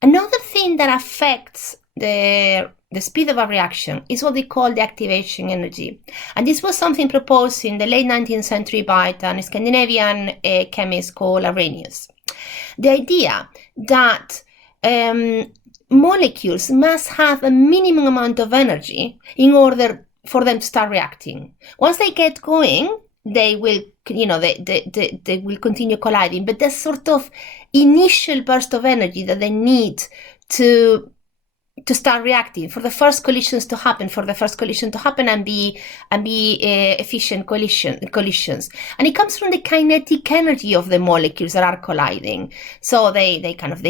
Another thing that affects the speed of a reaction is what they call the activation energy. And this was something proposed in the late 19th century by a Scandinavian chemist called Arrhenius. The idea that molecules must have a minimum amount of energy in order for them to start reacting. Once they get going, they will, they will continue colliding. But there's sort of initial burst of energy that they need to start reacting, for the first collisions to happen, and be efficient collisions. And it comes from the kinetic energy of the molecules that are colliding. So they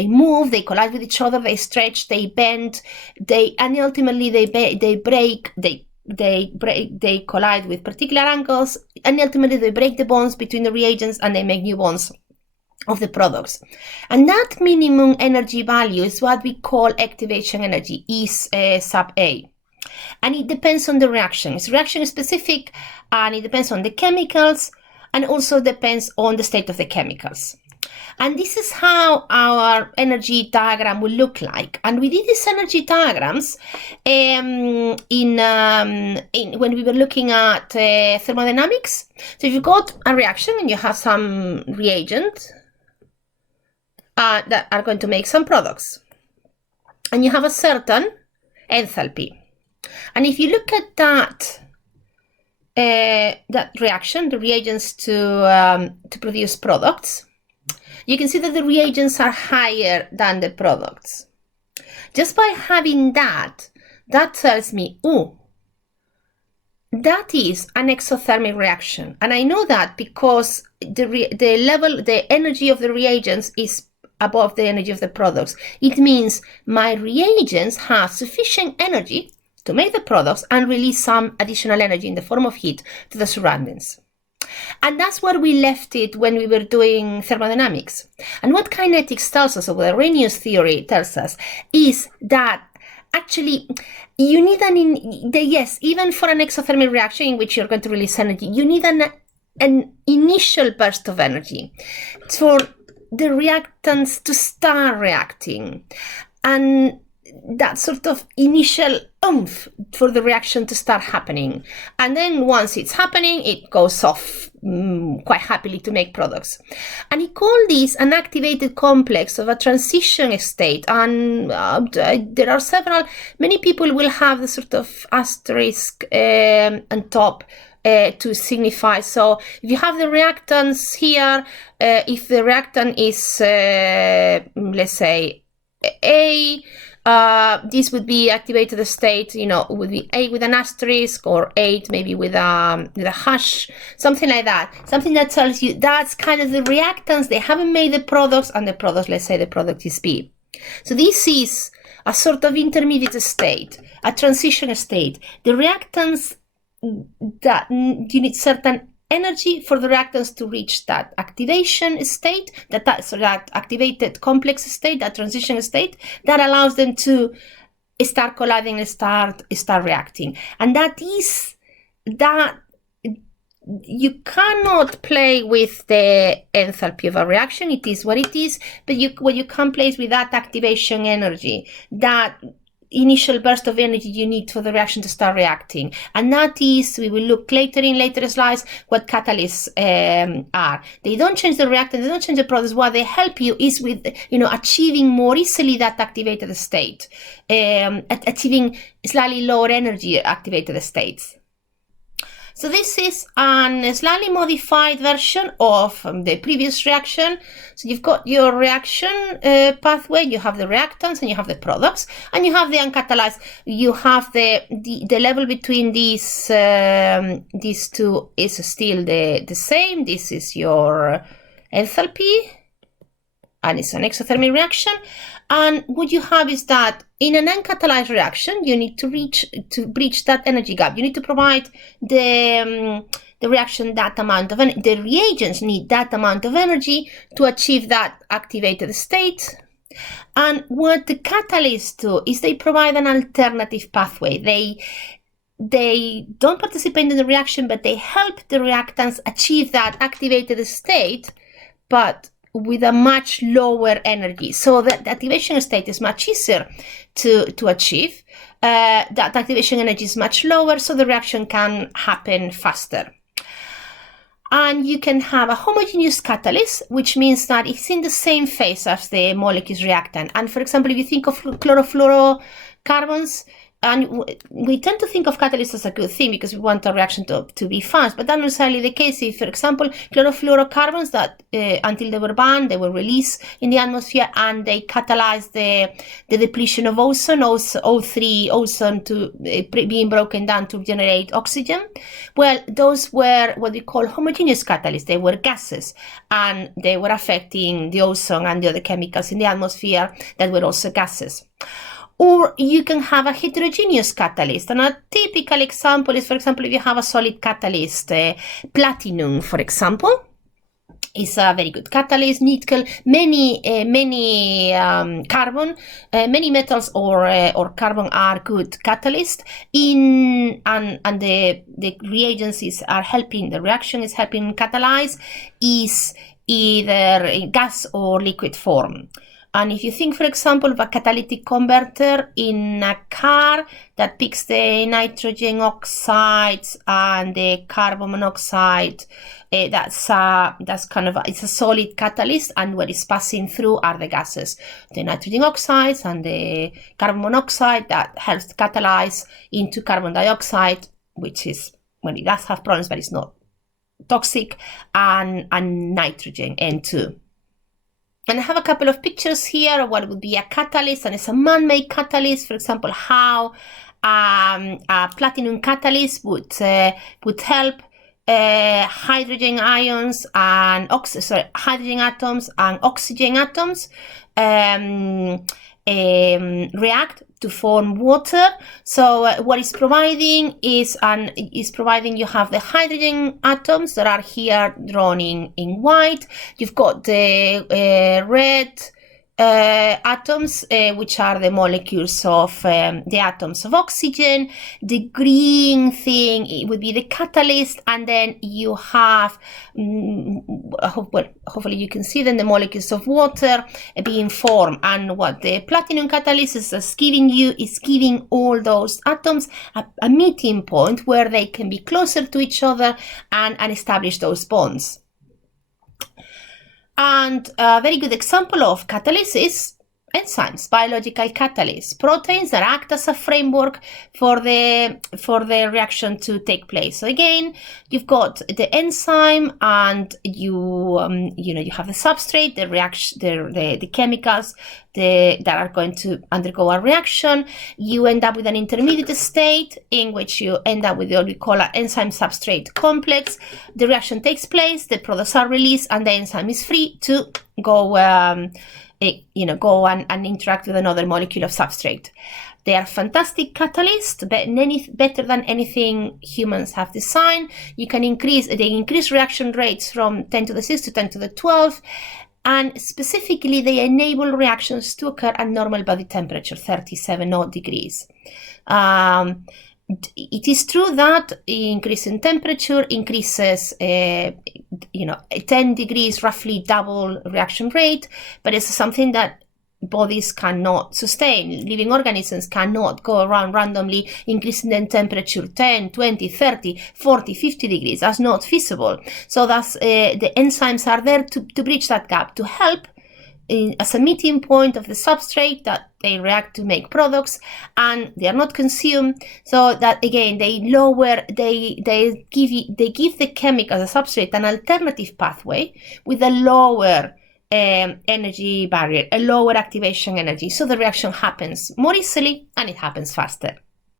move, they collide with each other, they stretch, they bend, and ultimately they break, they collide with particular angles, and ultimately they break the bonds between the reagents and they make new bonds of the products. And that minimum energy value is what we call activation energy, E sub A. And it depends on the reaction. It's reaction specific, and it depends on the chemicals, and also depends on the state of the chemicals. And this is how our energy diagram will look like. And we did these energy diagrams when we were looking at thermodynamics. So if you've got a reaction and you have some reagent that are going to make some products, and you have a certain enthalpy. And if you look at that reaction, the reagents to produce products, you can see that the reagents are higher than the products. Just by having that tells me, that is an exothermic reaction. And I know that because the energy of the reagents is above the energy of the products. It means my reagents have sufficient energy to make the products and release some additional energy in the form of heat to the surroundings. And that's where we left it when we were doing thermodynamics. And what kinetics tells us, or what Arrhenius theory tells us, is that actually you need even for an exothermic reaction in which you're going to release energy, you need an initial burst of energy for the reactants to start reacting, and that sort of initial oomph for the reaction to start happening. And then once it's happening, it goes off quite happily to make products. And he called this an activated complex of a transition state. And there are many people will have the sort of asterisk on top to signify. So if you have the reactants here, if the reactant is, let's say, A, this would be activated state, would be A with an asterisk, or 8 maybe with a hash, something like that. Something that tells you that's kind of the reactants. They haven't made the products, and the products, let's say the product is B. So this is a sort of intermediate state, a transition state. The reactants, that you need certain energy for the reactants to reach that activation state, that activated complex state, that transition state, that allows them to start colliding and start reacting. And that is that you cannot play with the enthalpy of a reaction. It is what it is, but what you can play is with that activation energy, that initial burst of energy you need for the reaction to start reacting. And that is, we will look later in later slides, what catalysts are. They don't change the reactant, they don't change the process. What they help you is with, achieving more easily that activated state, achieving slightly lower energy activated states. So this is a slightly modified version of the previous reaction. So you've got your reaction pathway, you have the reactants, and you have the products, and you have the uncatalyzed. You have the level between these two is still the same. This is your enthalpy, and it's an exothermic reaction. And what you have is that in an uncatalyzed reaction, you need to bridge that energy gap. You need to provide the reaction that amount of energy. The reagents need that amount of energy to achieve that activated state. And what the catalysts do is they provide an alternative pathway. They don't participate in the reaction, but they help the reactants achieve that activated state, but with a much lower energy. So that the activation state is much easier to achieve. That activation energy is much lower, so the reaction can happen faster. And you can have a homogeneous catalyst, which means that it's in the same phase as the molecule's reactant. And for example, if you think of chlorofluorocarbons, and we tend to think of catalysts as a good thing because we want a reaction to be fast, but that's not necessarily the case. If, for example, chlorofluorocarbons that until they were banned, they were released in the atmosphere and they catalyzed the depletion of ozone, O3 ozone to being broken down to generate oxygen. Well, those were what we call homogeneous catalysts. They were gases and they were affecting the ozone and the other chemicals in the atmosphere that were also gases. Or you can have a heterogeneous catalyst. And a typical example is, for example, if you have a solid catalyst, platinum, for example, is a very good catalyst. Nickel, many carbon, many metals or carbon are good catalysts. And the reagents are helping. The reaction is helping catalyze is either in gas or liquid form. And if you think, for example, of a catalytic converter in a car that picks the nitrogen oxides and the carbon monoxide, that's kind of it's a solid catalyst, and what is passing through are the gases, the nitrogen oxides and the carbon monoxide that helps to catalyze into carbon dioxide, which is, well, it does have problems, but it's not toxic, and nitrogen, N2. And I have a couple of pictures here of what would be a catalyst, and it's a man-made catalyst. For example, how a platinum catalyst would help hydrogen ions and hydrogen atoms and oxygen atoms react to form water. So what it's providing is you have the hydrogen atoms that are here drawn in white. You've got the red atoms, which are the molecules of the atoms of oxygen. The green thing, it would be the catalyst, and then you have, hopefully you can see then the molecules of water being formed. And what the platinum catalyst is giving all those atoms a meeting point where they can be closer to each other and establish those bonds. And a very good example of catalysis is enzymes, biological catalysts, proteins that act as a framework for the reaction to take place. So again, you've got the enzyme, and you have the substrate, the reaction, the chemicals that are going to undergo a reaction. You end up with an intermediate state in which you end up with what we call an enzyme substrate complex. The reaction takes place, the products are released, and the enzyme is free to go go and interact with another molecule of substrate. They are fantastic catalysts, better than anything humans have designed. They increase reaction rates from 10 to the 6 to 10 to the 12, and specifically they enable reactions to occur at normal body temperature, 37 odd degrees. It is true that increase in temperature increases, 10 degrees, roughly double reaction rate, but it's something that bodies cannot sustain. Living organisms cannot go around randomly increasing the temperature 10, 20, 30, 40, 50 degrees. That's not feasible. So that's the enzymes are there to bridge that gap, to help as a meeting point of the substrate that they react to make products, and they are not consumed. So that again, they give the chemical, the substrate, an alternative pathway with a lower energy barrier, a lower activation energy. So the reaction happens more easily and it happens faster.